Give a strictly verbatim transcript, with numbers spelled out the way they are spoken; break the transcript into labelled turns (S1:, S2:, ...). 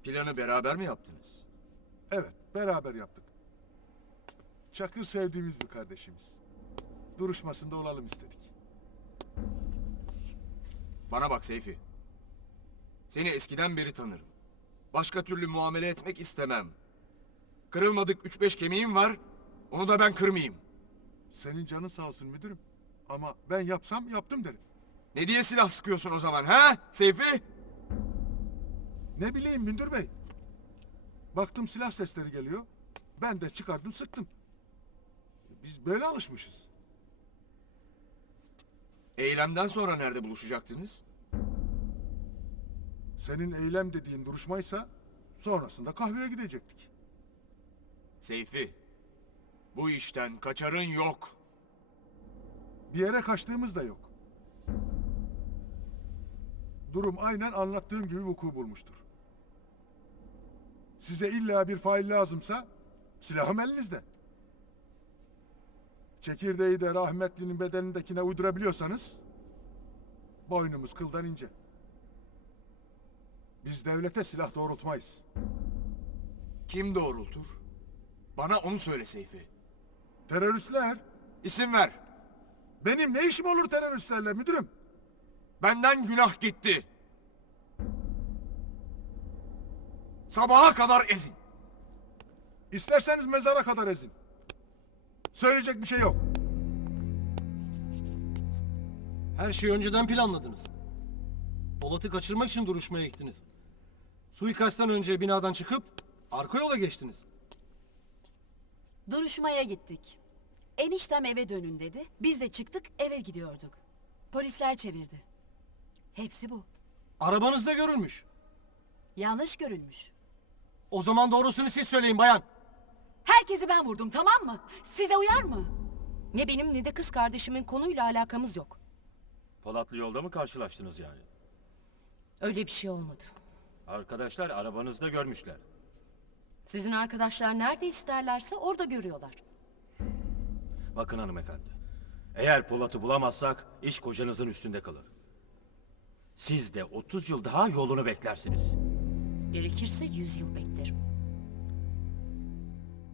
S1: Planı beraber mi yaptınız?
S2: Evet, beraber yaptık. Çakır sevdiğimiz bir kardeşimiz. Duruşmasında olalım istedik.
S1: Bana bak Seyfi. Seni eskiden beri tanırım. Başka türlü muamele etmek istemem. Kırılmadık üç beş kemiğim var. Onu da ben kırmayayım.
S2: Senin canın sağ olsun müdürüm. Ama ben yapsam yaptım derim.
S1: Ne diye silah sıkıyorsun o zaman ha Seyfi?
S2: Ne bileyim müdür bey. Baktım silah sesleri geliyor. Ben de çıkardım sıktım. Biz böyle alışmışız.
S1: Eylemden sonra nerede buluşacaktınız?
S2: Senin eylem dediğin duruşmaysa sonrasında kahveye gidecektik.
S1: Seyfi, bu işten kaçarın yok.
S2: Bir yere kaçtığımız da yok. Durum aynen anlattığım gibi vuku bulmuştur. Size illa bir fail lazımsa silahım elinizde. Çekirdeği de rahmetlinin bedenindekine uydurabiliyorsanız boynumuz kıldan ince. Biz devlete silah doğrultmayız.
S1: Kim doğrultur? Bana onu söyle Seyfi.
S2: Teröristler.
S1: İsim ver.
S2: Benim ne işim olur teröristlerle müdürüm?
S1: Benden günah gitti. Sabaha kadar ezin.
S2: İsterseniz mezara kadar ezin. Söyleyecek bir şey yok.
S3: Her şeyi önceden planladınız. Polat'ı kaçırmak için duruşmaya gittiniz. Suikastten önce binadan çıkıp arka yola geçtiniz.
S4: Duruşmaya gittik. Eniştem eve dönün dedi. Biz de çıktık eve gidiyorduk. Polisler çevirdi. Hepsi bu.
S3: Arabanızda görülmüş.
S4: Yanlış görülmüş.
S3: O zaman doğrusunu siz söyleyin bayan.
S4: Herkesi ben vurdum, tamam mı? Size uyar mı?
S5: Ne benim ne de kız kardeşimin konuyla alakamız yok.
S6: Polatlı yolda mı karşılaştınız yani?
S5: Öyle bir şey olmadı.
S6: Arkadaşlar arabanızda görmüşler.
S5: Sizin arkadaşlar nerede isterlerse orada görüyorlar.
S6: Bakın hanımefendi. Eğer Polat'ı bulamazsak iş kocanızın üstünde kalır. Siz de otuz yıl daha yolunu beklersiniz.
S5: Gerekirse yüz yıl beklerim.